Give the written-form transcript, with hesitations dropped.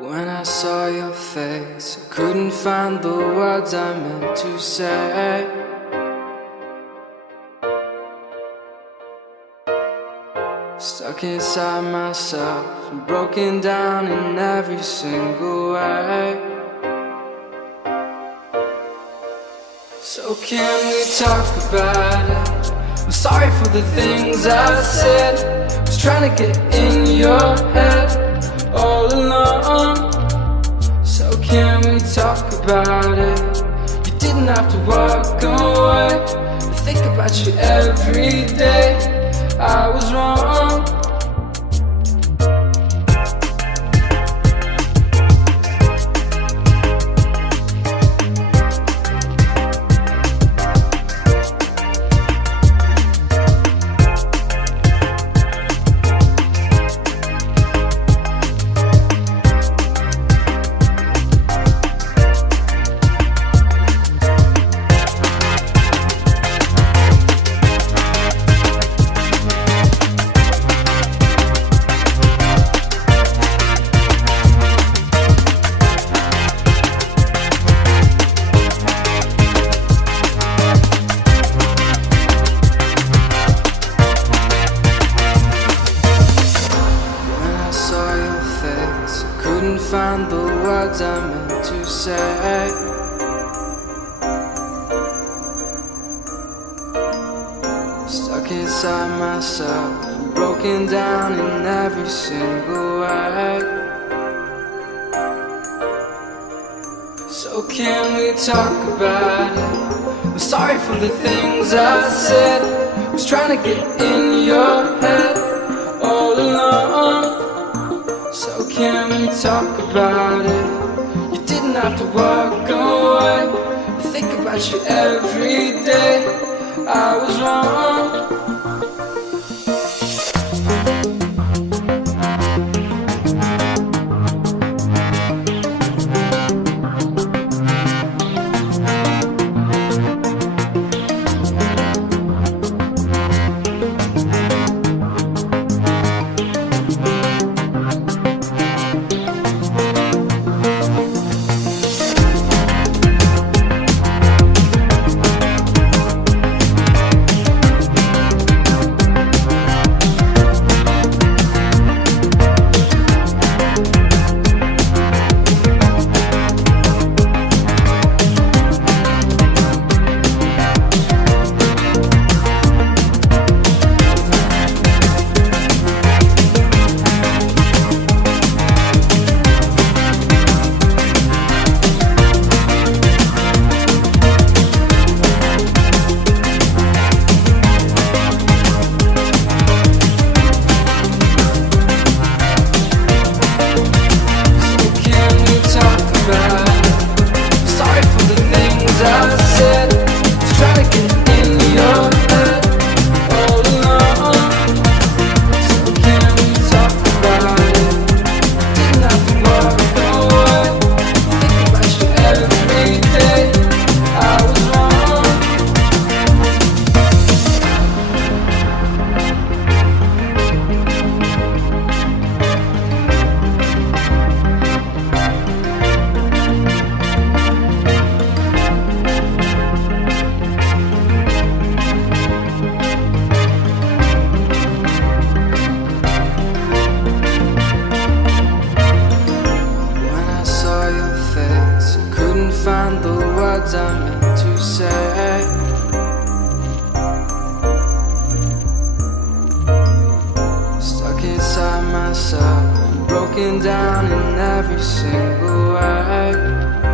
When I saw your face, I couldn't find the words I meant to say. Stuck inside myself and broken down in every single way. So can we talk about it? I'm sorry for the things I said. I was trying to get in your head all along. So can we talk about it? You didn't have to walk away. I think about you every day. I was wrong. Couldn't find the words I meant to say. Stuck inside myself, broken down in every single way. So can we talk about it? I'm sorry for the things I said. I was trying to get in your head all along. So can we talk about it? You didn't have to walk away. I think about you every day. I was wrong. Find the words I meant to say. Stuck inside myself, broken down in every single way.